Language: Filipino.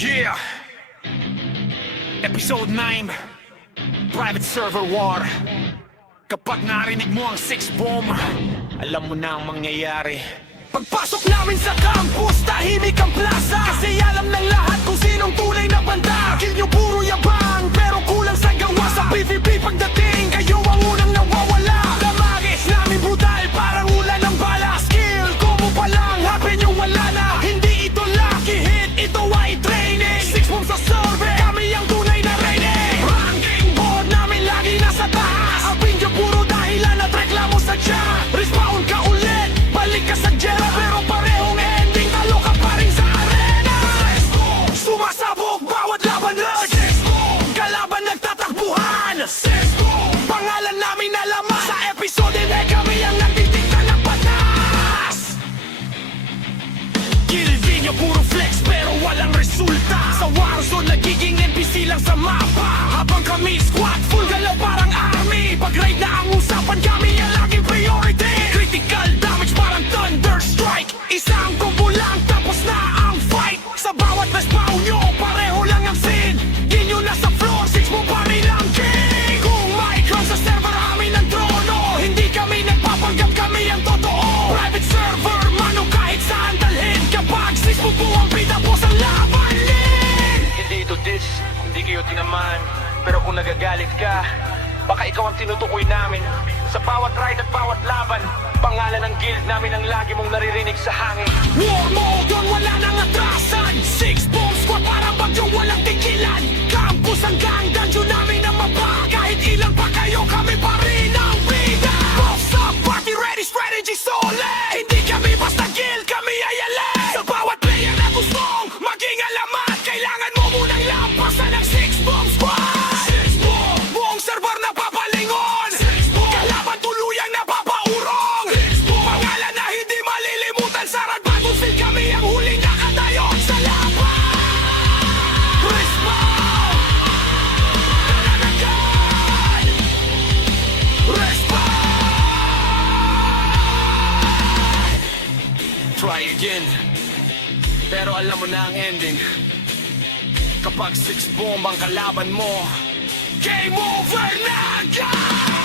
Yeah! Episode 9 Private Server War. Kapag narinig mo ang 6 bomb, alam mo na ang mangyayari. Pagpasok namin sa campus, tahimik ang plaza, kasi alam ng lahat kung sinong tunay na banda. Kill nyo puro yabang, pero kulang sa gawa. Sa PvP pagdating, kayo ang unang nawawala. Damagis namin brutal, parang ulan ng bala. Skill, combo pa lang, happen yung wala na. Hindi ito lucky hit, ito ay training. 6 bombs sa survey, kami ang tunay na rating. Ranking board namin lagi nasa taas. Ang pinjo puro dahilan at reklamo sa chat. Respawn ka ulit, balik ka sa jail, pero parehong ending, talo ka pa rin sa arena. Sumasabog bawat laban, kalaban nagtatakbuhan. Pangalan namin alaman, sa episode na kami ang nagtitignan ng batas. Kildi nyo puro flex pero walang resulta. Sa Warzone nagiging NPC lang sa mapa. Habang kami squad full galaw parang army. Pag raid na ang usapan, kami ang laging priority. Critical damage parang thunder strike. Isang combo lang tapos na ang fight. Sa bawat respawn nyo, pareho lang ang scene. Di nyo nasa floor, 6 mo pa rin ang king. Kung may crown sa server, amin ang trono. Hindi kami nagpapanggap, kami ang totoo. Private server, mano kahit saan dalhin. Kapag 6 mo po ang pinapos ang laban din. Hindi ito diss, hindi kayo tinamaan. Pero kung nagagalit ka, baka ikaw ang tinutukoy namin. Sa bawat ride at bawat laban, pangalan ng guild namin ang lagi mong naririnig sa hangin. War mode, doon wala nang atrasan. 6 bomb squad, parang bagyo walang tigilan. Campus hanggang dungeon namin ang mapa. Kahit ilan pa kayo, kami pa rin ang bida. Boss up, party ready, strategy solid. Hindi kami basta guild, kami ay alay. Sa bawat player na gustong maging alamat, kailangan mo munang lampasan ng 6 bomb squad. 6 bomb, buong server na papalingon. 6 bomb, kalaban tuluyang napapaurong. 6 bomb, pangalan na hindi malilimutan. Sa Red Battlefield kami ang huling nakadayon sa laban. Respawn, nananagan. Respawn. Try again, pero alam mo na ang ending. Kapag 6 bomb ang kalaban mo, game over na agad!